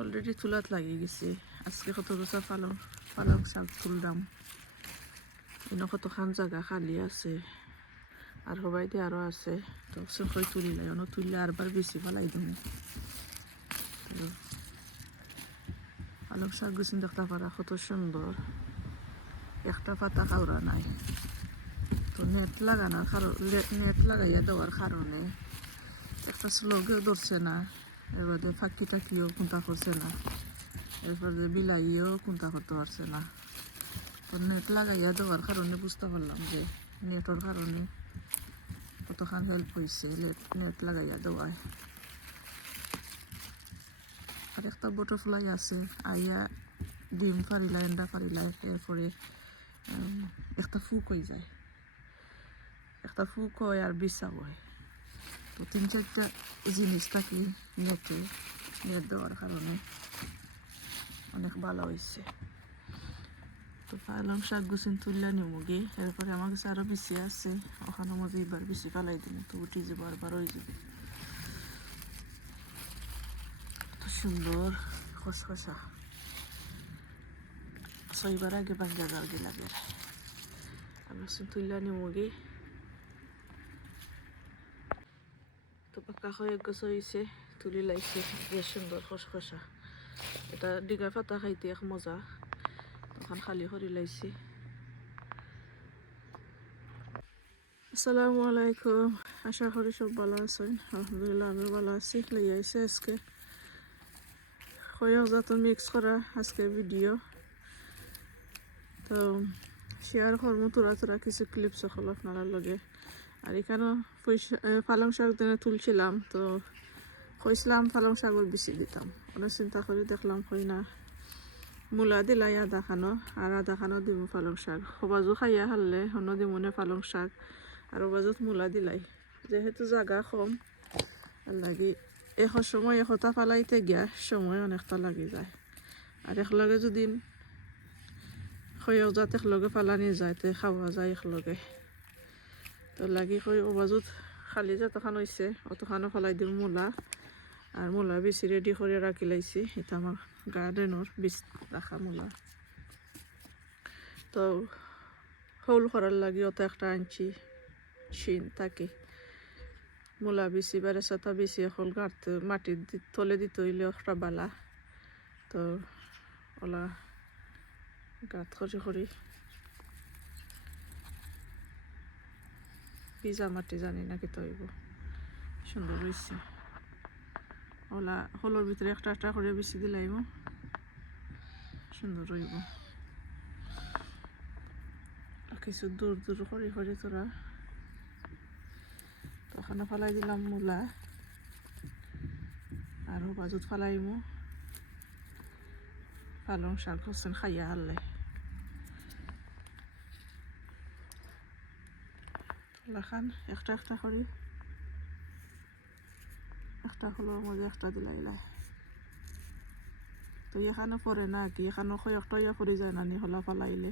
Already চুলাত লাগিয়ে গেছি। আজকে কত বছর পালং শাক তুললাম। এনে কতখান জায়গা খালি আছে আর সবাই দিয়ে আরও আছে। তো চোখই তুলিলাই অন্য তুললে আরবার বেশি ফেলাই দিম। পালং শাক গেছেন দেখতে পারা কত সুন্দর, একটা পাতা খাওয়া নাই। তো নেট লাগানোর কারণ নেট লাগাইয়া দেওয়ার কারণে একটা স্লোগেও ধরছে না, এরপরে ফাঁকি টাকিও কোনটা করছে না, এরপরে বিলাইও কোনটা করতে পারছে না। তো নেট লাগাইয়া দেওয়ার কারণে বুঝতে পারলাম যে নেটের কারণে কতখান হেল্প হয়েছে নেট লাগাইয়া দেওয়ায়। আর একটা বাটারফ্লাই আছে আইয়া ডিম ফারিলাই এন্ডা ফারিলাই, এরপরে একটা ফুক হয়ে যায়, একটা ফুক হয় আর বিছা হয়। তো 3-4টা জিনিস থাকি নেট দেওয়ার কারণে অনেক ভালো হয়েছে। তো পালং শাক গুছিন তুললা নিমুগে, এরপরে আমার কাছে আরও বেশি আছে, ওখানের মধ্যে এবার বেশি ফালাই দিন, তো উঠে যাবো আরবার হয়ে যাবে। এত সুন্দর খসখসা ছয়বার আগে ভাঙ্গা যাওয়া লাগে। আমি তুললা নিমুগে। তো পাকা হয়ে গেছে হয়েছে, তুলি লাইছে, বেশ সুন্দর খসখসা। এটা ডিগা পাতা খাইতে এক মজা। তখন খালি করি লাইছি। আসসালামু আলাইকুম, আশা করি সব ভালো আছেন। আলহামদুলিল্লাহ আমি ভালো আছি। লইয়া আইছে আজকে কয়েক জাতন মিক্স করা আজকে ভিডিও। তো শেয়ার করবো তোরা কিছু ক্লিপস সকল আপনার লগে। আর এখানেও পালং শাক দিনে তুলছিলাম, তো কইছিলাম পালং শাকর বেশি দিতাম। অনেক চিন্তা করে দেখলাম কই না, মূলা দিলাই আধা খানো আর আধা খানো দিব পালং শাক। সবাজও খাইয়া হারলে হন দিমনে পালং শাক আর বাজত মূলা দিলাই, যেহেতু জায়গা কম আর লাগি এখন সময় এখতা ফালাইতে গিয়া সময় অনেকটা লাগি যায়। আর একলগে যদি খয়ক জাত একলগে ফালানি যায় তে খাওয়া যায় একলগে। তো লাগি কই অবাজত খালি যতখান হয়েছে অতখানো ফেলাই দিম মূলা। আর মূলা বেশি রেডি করে রাখি লাইছি, এটা আমার গার্ডেনের বীজ রাখা মূলা। তো হৌল করার লাগে অত একটা আনছি শিন তাকে মূলা বেশি বারে সাথে বেশি হল গাড়তে মাটির তলে দিতে হইলে একটা বালা। তো ওলা গাঁত করি ভিজা মাটি জানি না কি তৈব সুন্দর হয়েছে। ওলা হলোর ভিতরে একটা করে বেশি দিলাইব, সুন্দর রইব। কিছু দূর দূর করে তোরা তখন ফালাই দিলাম মূলা আর বাজুত ফালাইমু পালং শাক হচ্ছেন খাইয়া হারলে। খান একটা করি একটা হলোর মধ্যে একটা দিলাইলাই। তো এখানে পরে না কি এখানে কয়েকটা ইয়া পরে যায় না নি হলা ফালাইলে।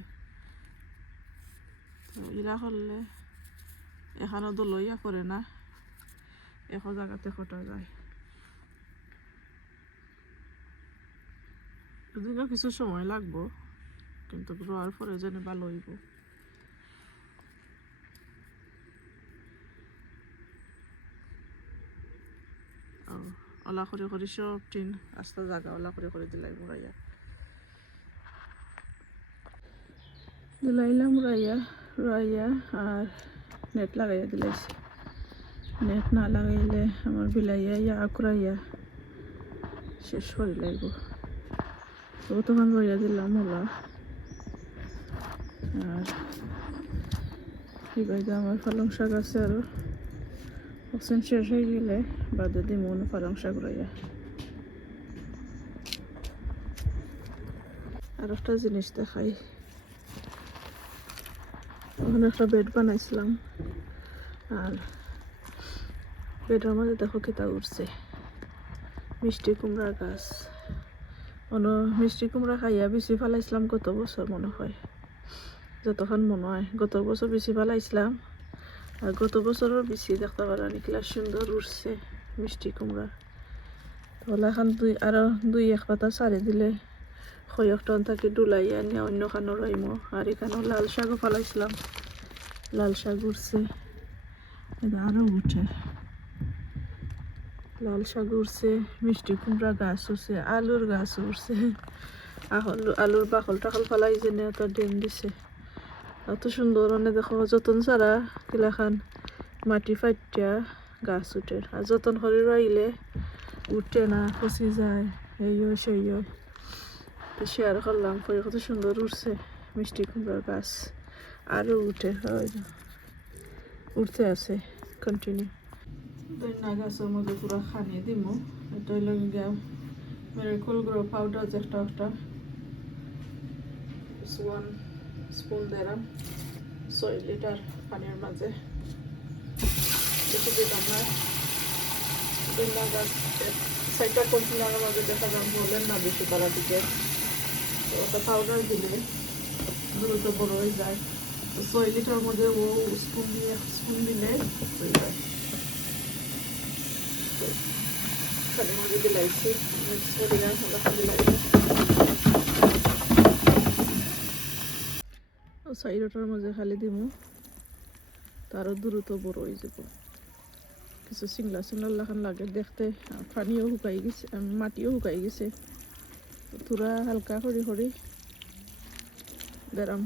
তো ইলা করলে এখানে দলইয়া পরে না, এখন জায়গাতে কটা যায়। যদিও কিছু সময় লাগবো, কিন্তু রোয়ার পরে যেন ভালো হইব। ওলা করে সব টিন রাস্তা জায়গা ওলা করে দিলাই মুরাইয়া দিলাইলাম রাইয়া আর নেট লাগাইয়া দিলাইছি। নেট না লাগাইলে আমার বিলাইয়া ইয়া আকুরাইয়া শেষ করে লাগব। তো তখন রইয়া দিলাম ওলা। আর এই বাড়িতে আমার পালং শাক আছে আরো, অক্সিজেন শেষ হয়ে গেলে বাদে দিব পালং শাক রইয়া। আর একটা জিনিস দেখাই, ওখানে একটা বেড বানাইছিলাম আর বেডের মধ্যে দেখো কেতা উঠছে মিষ্টি কুমড়া গাছ। মিষ্টি কুমড়া খাইয়া বেশি ফেলাইছিলাম গত বছর মনে হয়, যতক্ষণ মনে হয় গত বছর বেশি ফেলাইছিলাম। আর গত বছরও বেশি দেখতে পারা নিকলা সুন্দর উঠছে মিষ্টি কুমড়া। তো ওলা এখন আরো দুই এক পাতা সারি দিলে কয়েকটন থাকি ডুলাই আনি অন্য খানো রইমো। আর এখানেও লাল শাকও ফালাইছিলাম, লাল শাক উঠছে, এটা আরো উঠে। লাল শাক উঠছে, মিষ্টি কুমড়া গাছ উঠছে, আলুর গাছ উঠছে। আলুর বাকল টাকল ফালাই জেনে একটা ডেম দিছে। এত সুন্দর মানে দেখো যতন ছাড়া কিলাখান মাটি ফাটিয়া গাছ উঠে। আর যতন করে রইলে উঠে না, পচি যায়, এই হয় সেই হয়। তো শেয়ার করলাম, কত সুন্দর উঠছে মিষ্টি কুমড়ার গাছ, আরও উঠে, উঠতে আছে কন্টিনিউ। দইনা গাছের মধ্যে পুরো খানিয়ে দিব। এটা হইল গিয়া মিরাকল গ্রো পাউডার, যেটা একটা 1 স্পুন দিলাম 6 লিটার পানির মাঝে। বেশি দিতাম না। দইনা গাছ 6টা কন্টেনারের মাঝে দেখা যান বলেন না বেশি করা দিকে। তো ওটা পাউডার দিলে দ্রুত বড় হয়ে যায়। তো 6 লিটার মধ্যে ও স্পুন দিলে হয়ে যায়। খালি মধ্যে দিলাইছি, মিক্স করে দিলাম, দিলাইছি। সাইডটার মাঝে খালি দিব, তারও দ্রুত বড় হয়ে যাব। কিছু সিংলা সিংলা লাখান লাগে দেখতে। পানিও শুকাই গেছে, মাটিও শুকাই গেছে। পুরা হালকা করে করে দেরাম।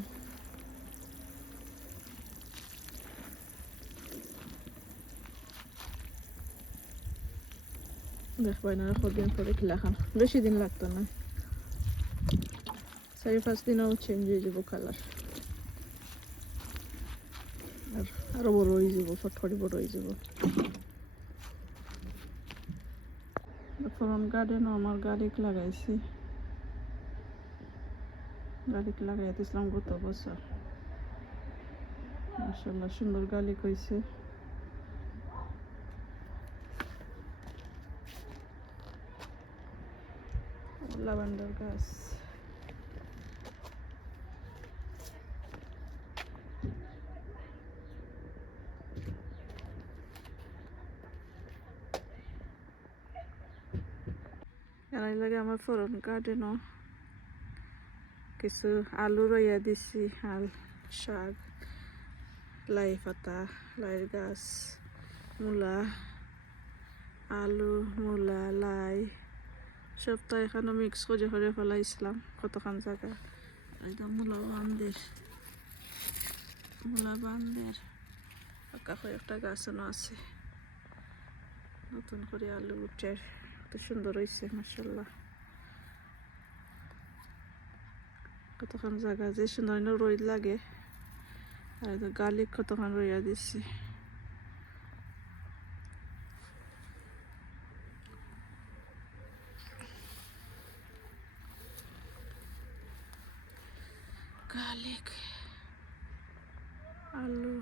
দেখবাই না কদিন পরে খিলাখান, বেশি দিন লাগতো না, 4-5 দিনেও চেঞ্জ হয়ে যাব কালার। আর আরো বড় হয়ে যাব, ফটফটি বড় হয়ে যাব। ফ্রন্ট গার্ডেনও আমার গার্লিক লাগাইছি, গার্লিক লাগাইতেছিলাম গত বছর। মাশাআল্লাহ সুন্দর গার্লিক হয়েছে। লাভেন্ডার গাছ, এর লাগে আমার ফ্রন্ট গার্ডেনও কিছু আলু রইয়া দিছি, আল শাক, লাই পাতা, লাইয়ের গাছ, মূলা, আলু, মূলা, লাই সবটা এখানে মিক্স করে করে ফেলাইছিলাম কতখান জায়গা। একদম মূলা বান্ধের কাছে একটা গাছও আছে। নতুন করে আলু উঠে কত সুন্দর হয়েছে মাশাআল্লাহ। কতখান জায়গা যে সুন্দর রোদ লাগে। আর গার্লিক কতখান রইয়া দিচ্ছি। গার্লিক, আলু,